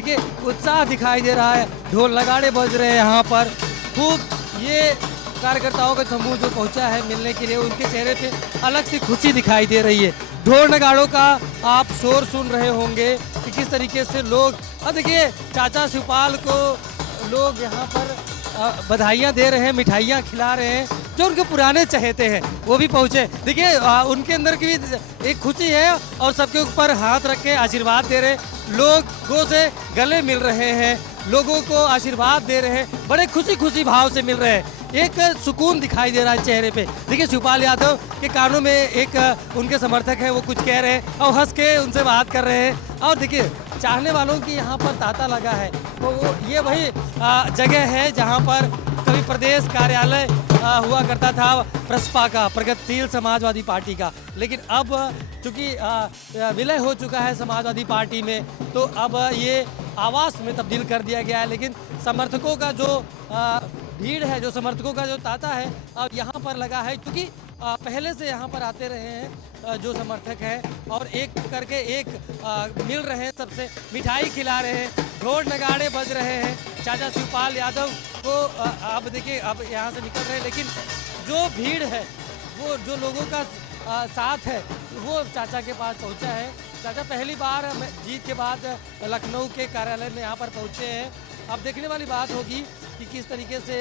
देखिए उत्साह दिखाई दे रहा है, ढोल नगाड़े बज रहे हैं यहाँ पर। खूब ये कार्यकर्ताओं का समूह जो पहुंचा है मिलने के लिए, उनके चेहरे पे अलग सी खुशी दिखाई दे रही है। ढोल नगाड़ों का आप शोर सुन रहे होंगे कि किस तरीके से लोग, अब देखिए चाचा शिवपाल को लोग यहाँ पर बधाइयाँ दे रहे हैं, मिठाइयाँ खिला रहे हैं। जो उनके पुराने चहेते हैं वो भी पहुँचे। देखिए उनके अंदर की भी एक खुशी है और सबके ऊपर हाथ रख के आशीर्वाद दे रहे हैं। लोगों से गले मिल रहे हैं, लोगों को आशीर्वाद दे रहे हैं, बड़े खुशी खुशी भाव से मिल रहे हैं। एक सुकून दिखाई दे रहा है चेहरे पे। देखिए शिवपाल यादव के कानों में एक उनके समर्थक हैं, वो कुछ कह रहे हैं और हंस के उनसे बात कर रहे हैं। और देखिए चाहने वालों की यहाँ पर तांता लगा है। तो वो ये वही जगह है जहाँ पर कभी प्रदेश कार्यालय हुआ करता था प्रसपा का, प्रगतिशील समाजवादी पार्टी का। लेकिन अब चूँकि विलय हो चुका है समाजवादी पार्टी में, तो अब ये आवास में तब्दील कर दिया गया है। लेकिन समर्थकों का जो भीड़ है, जो समर्थकों का जो तांता है, अब यहाँ पर लगा है। क्योंकि पहले से यहाँ पर आते रहे हैं जो समर्थक हैं और एक करके एक मिल रहे हैं, सबसे मिठाई खिला रहे हैं, ढोल नगाड़े बज रहे हैं। चाचा शिवपाल यादव को अब देखिए अब यहाँ से निकल रहे हैं, लेकिन जो भीड़ है, वो जो लोगों का साथ है, वो चाचा के पास पहुँचा है। चाचा पहली बार जीत के बाद लखनऊ के कार्यालय में यहाँ पर पहुँचे हैं। अब देखने वाली बात होगी कि किस तरीके से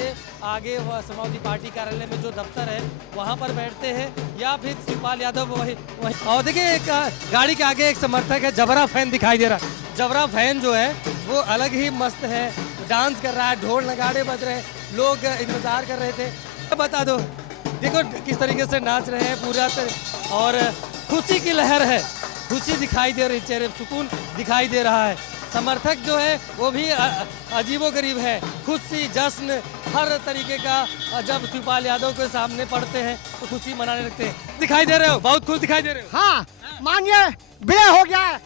आगे वह समाजवादी पार्टी कार्यालय में जो दफ्तर है वहाँ पर बैठते हैं या फिर शिवपाल यादव वही। और देखिए एक गाड़ी के आगे एक समर्थक है, जबरा फैन दिखाई दे रहा है। जबरा फैन जो है वो अलग ही मस्त है, डांस कर रहा है, ढोल नगाड़े बज रहे हैं, लोग इंतजार कर रहे थे। बता दो, देखो किस तरीके से नाच रहे हैं पूरा, और खुशी की लहर है, खुशी दिखाई दे रही, चेहरे सुकून दिखाई दे रहा है। समर्थक जो है वो भी अजीबोगरीब है, खुशी जश्न हर तरीके का जब शिवपाल यादव के सामने पड़ते हैं तो खुशी मनाने लगते हैं। दिखाई दे रहे हो, बहुत खुश दिखाई दे रहे हो। हाँ, मानिए विलय हो गया है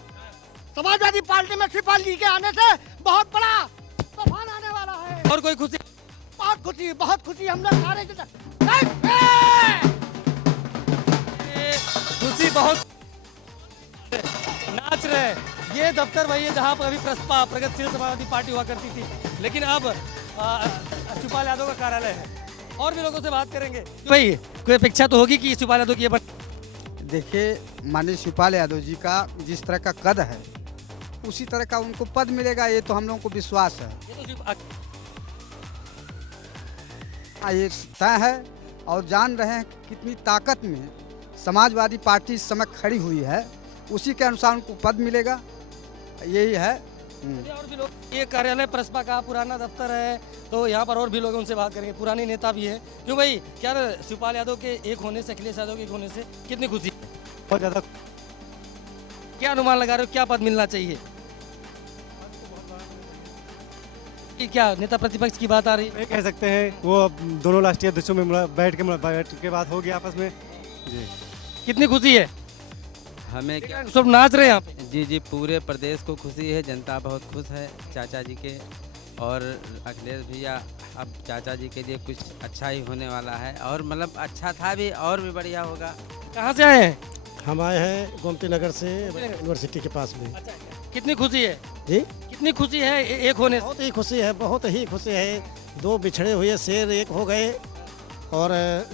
समाजवादी पार्टी में। शिवपाल जी के आने से बहुत बड़ा तूफान आने वाला है। और कोई खुशी? बहुत खुशी, बहुत खुशी। हम लोग सारे खुशी बहुत नाच रहे हैं। ये दफ्तर वही है जहाँ पर अभी प्रसपा प्रगतिशील समाजवादी पार्टी हुआ करती थी, लेकिन अब शिवपाल यादव का कार्यालय है। और भी लोगों से बात करेंगे। भाई कोई अपेक्षा तो होगी कि शिवपाल यादव की देखिए माननीय शिवपाल यादव जी का जिस तरह का कद है उसी तरह का उनको पद मिलेगा, ये तो हम लोगों को विश्वास है। ये तय है और जान रहे हैं कि कितनी ताकत में समाजवादी पार्टी इस समय खड़ी हुई है, उसी के अनुसार उनको पद मिलेगा, यही है। और भी लोग, ये कार्यालय प्रसपा का पुराना दफ्तर है, तो यहाँ पर और भी लोग उनसे बात करेंगे, पुराने नेता भी है। क्यों भाई, क्या शिवपाल यादव के एक होने से, अखिलेश यादव के एक होने से कितनी खुशी? बहुत ज़्यादा। क्या अनुमान लगा रहे हो, क्या पद मिलना चाहिए? क्या नेता प्रतिपक्ष की बात आ रही है? कह सकते हैं वो दोनों राष्ट्रीय अध्यक्षों में बैठ के बात होगी आपस में जी। कितनी खुशी है? हमें सब नाच रहे हैं यहाँ पे। जी जी, पूरे प्रदेश को खुशी है, जनता बहुत खुश है चाचा जी के। और अखिलेश भैया, अब चाचा जी के लिए कुछ अच्छा ही होने वाला है, और मतलब अच्छा था भी और भी बढ़िया होगा। कहाँ से आए हैं? हम आए हैं गोमती नगर से, यूनिवर्सिटी के पास में। अच्छा, कितनी खुशी है जी? कितनी खुशी है एक होने से? बहुत ही खुशी है, बहुत ही खुशी है। दो बिछड़े हुए शेर एक हो गए, और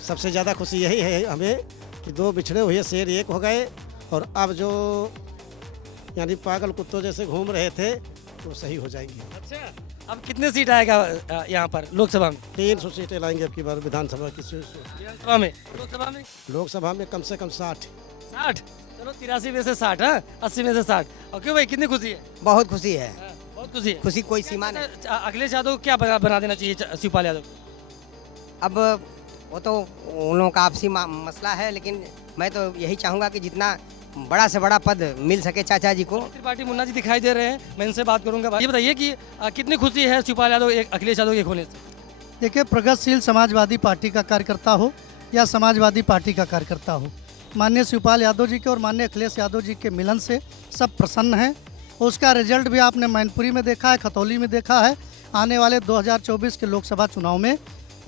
सबसे ज़्यादा खुशी यही है हमें कि दो बिछड़े हुए शेर एक हो गए, और अब जो यानी पागल कुत्तों जैसे घूम रहे थे वो सही हो जाएंगे। अच्छा, अब कितने सीट आएगा यहाँ पर लोकसभा में? 300 सीटें लाएंगे अब की बार विधानसभा की। विधानसभा में? लोकसभा में कम से कम 60। चलो 83 में से 60, 80 में से 60। और क्यों भाई, कितनी खुशी है? बहुत खुशी है, बहुत खुशी है। खुशी कोई सीमा नहीं। अखिलेश यादव क्या बना देना चाहिए शिवपाल यादव? अब वो तो उन लोगों का आपसी मसला है, लेकिन मैं तो यही चाहूँगा कि जितना बड़ा से बड़ा पद मिल सके चाचा जी को। त्रिपाठी मुन्ना जी दिखाई दे रहे हैं, मैं इनसे बात करूंगा। ये बताइए कि कितनी खुशी है शिवपाल यादव अखिलेश यादव के होने से? देखिए, प्रगतिशील समाजवादी पार्टी का कार्यकर्ता हो या समाजवादी पार्टी का कार्यकर्ता हो, माननीय शिवपाल यादव जी के और माननीय अखिलेश यादव जी के मिलन से सब प्रसन्न हैं। उसका रिजल्ट भी आपने मैनपुरी में देखा है, खतौली में देखा है। आने वाले 2024 के लोकसभा चुनाव में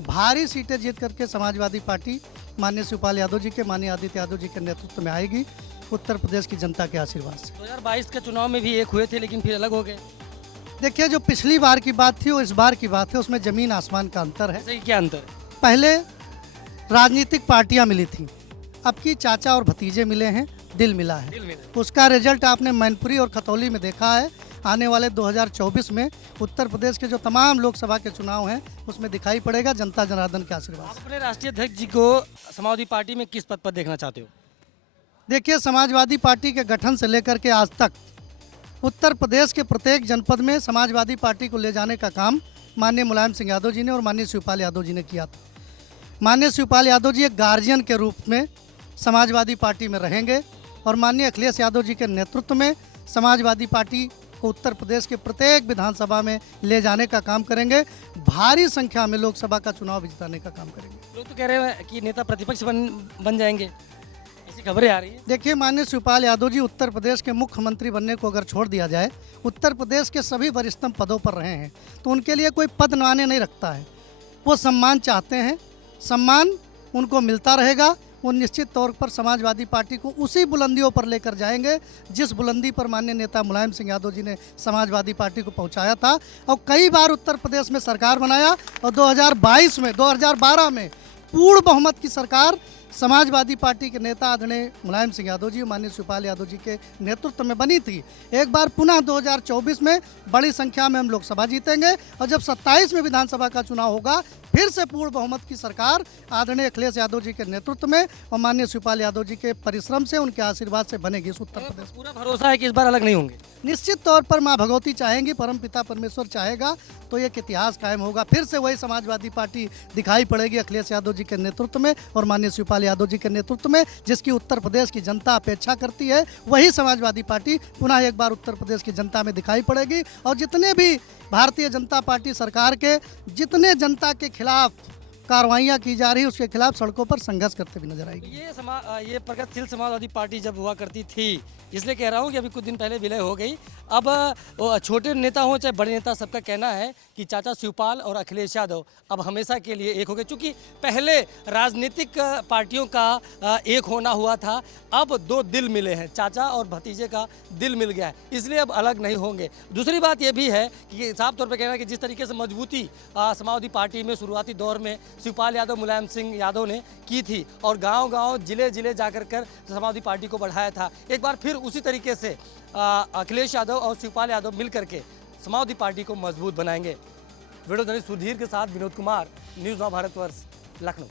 भारी सीटें जीत करके समाजवादी पार्टी माननीय शिवपाल यादव जी के, माननीय आदित्य यादव जी के नेतृत्व में आएगी, उत्तर प्रदेश की जनता के आशीर्वाद से। 2022 के चुनाव में भी एक हुए थे, लेकिन फिर अलग हो गए। देखिए, जो पिछली बार की बात थी और इस बार की बात है, उसमें ज़मीन आसमान का अंतर है। सही, क्या अंतर है? पहले राजनीतिक पार्टियां मिली थीं, अब की चाचा और भतीजे मिले हैं, दिल मिला है। दिल में उसका रिजल्ट आपने मैनपुरी और खतौली में देखा है। आने वाले 2024 में उत्तर प्रदेश के जो तमाम लोकसभा के चुनाव हैं उसमें दिखाई पड़ेगा जनता जनार्दन के आशीर्वाद आप से। अपने राष्ट्रीय अध्यक्ष जी को समाजवादी पार्टी में किस पद पर देखना चाहते हो? देखिए, समाजवादी पार्टी के गठन से लेकर के आज तक उत्तर प्रदेश के प्रत्येक जनपद में समाजवादी पार्टी को ले जाने का काम माननीय मुलायम सिंह यादव जी ने और माननीय शिवपाल यादव जी ने किया था। माननीय शिवपाल यादव जी एक गार्जियन के रूप में समाजवादी पार्टी में रहेंगे और माननीय अखिलेश यादव जी के नेतृत्व में समाजवादी पार्टी को उत्तर प्रदेश के प्रत्येक विधानसभा में ले जाने का काम करेंगे। भारी संख्या में लोकसभा का चुनाव भी जिताने का काम करेंगे। लोग तो कह रहे हैं कि नेता प्रतिपक्ष बन जाएंगे, ऐसी खबरें आ रही हैं। देखिए, माननीय शिवपाल यादव जी उत्तर प्रदेश के मुख्यमंत्री बनने को अगर छोड़ दिया जाए, उत्तर प्रदेश के सभी वरिष्ठतम पदों पर रहे हैं तो उनके लिए कोई पद मायने नहीं रखता है। वो सम्मान चाहते हैं, सम्मान उनको मिलता रहेगा। वो निश्चित तौर पर समाजवादी पार्टी को उसी बुलंदियों पर लेकर जाएंगे जिस बुलंदी पर माननीय नेता मुलायम सिंह यादव जी ने समाजवादी पार्टी को पहुंचाया था और कई बार उत्तर प्रदेश में सरकार बनाया और 2012 में पूर्ण बहुमत की सरकार समाजवादी पार्टी के नेता आदरणीय मुलायम सिंह यादव जी और माननीय शिवपाल यादव जी के नेतृत्व में बनी थी। एक बार पुनः 2024 में बड़ी संख्या में हम लोकसभा जीतेंगे और जब 27 में विधानसभा का चुनाव होगा फिर से पूर्ण बहुमत की सरकार आदरणीय अखिलेश यादव जी के नेतृत्व में और माननीय शिवपाल यादव जी के परिश्रम से, उनके आशीर्वाद से बनेगी इस उत्तर प्रदेश। पूरा भरोसा है कि इस बार अलग नहीं होंगे। निश्चित तौर पर माँ भगवती चाहेंगी, परम पिता परमेश्वर चाहेगा तो एक इतिहास कायम होगा। फिर से वही समाजवादी पार्टी दिखाई पड़ेगी अखिलेश यादव जी के नेतृत्व में और माननीय शिवपाल यादव जी के नेतृत्व में, जिसकी उत्तर प्रदेश की जनता अपेक्षा करती है। वही समाजवादी पार्टी पुनः एक बार उत्तर प्रदेश की जनता में दिखाई पड़ेगी और जितने भी भारतीय जनता पार्टी सरकार के जितने जनता के खिलाफ कार्रवाइयाँ की जा रही है उसके खिलाफ सड़कों पर संघर्ष करते भी नजर आएगी। ये प्रगतिशील समाजवादी पार्टी जब हुआ करती थी, इसलिए कह रहा हूँ कि अभी कुछ दिन पहले विलय हो गई। अब छोटे नेता हों चाहे बड़े नेता, सबका कहना है कि चाचा शिवपाल और अखिलेश यादव अब हमेशा के लिए एक हो गए। चूँकि पहले राजनीतिक पार्टियों का एक होना हुआ था, अब दो दिल मिले हैं, चाचा और भतीजे का दिल मिल गया है, इसलिए अब अलग नहीं होंगे। दूसरी बात यह भी है कि साफ तौर पर कहना है कि जिस तरीके से मजबूती समाजवादी पार्टी में शुरुआती दौर में शिवपाल यादव मुलायम सिंह यादव ने की थी और गांव-गांव जिले समाजवादी पार्टी को बढ़ाया था, एक बार फिर उसी तरीके से अखिलेश यादव और शिवपाल यादव मिलकर के समाजवादी पार्टी को मजबूत बनाएंगे। वीडियो जर्नलिस्ट सुधीर के साथ विनोद कुमार, न्यूज़ नाउ भारतवर्ष, लखनऊ।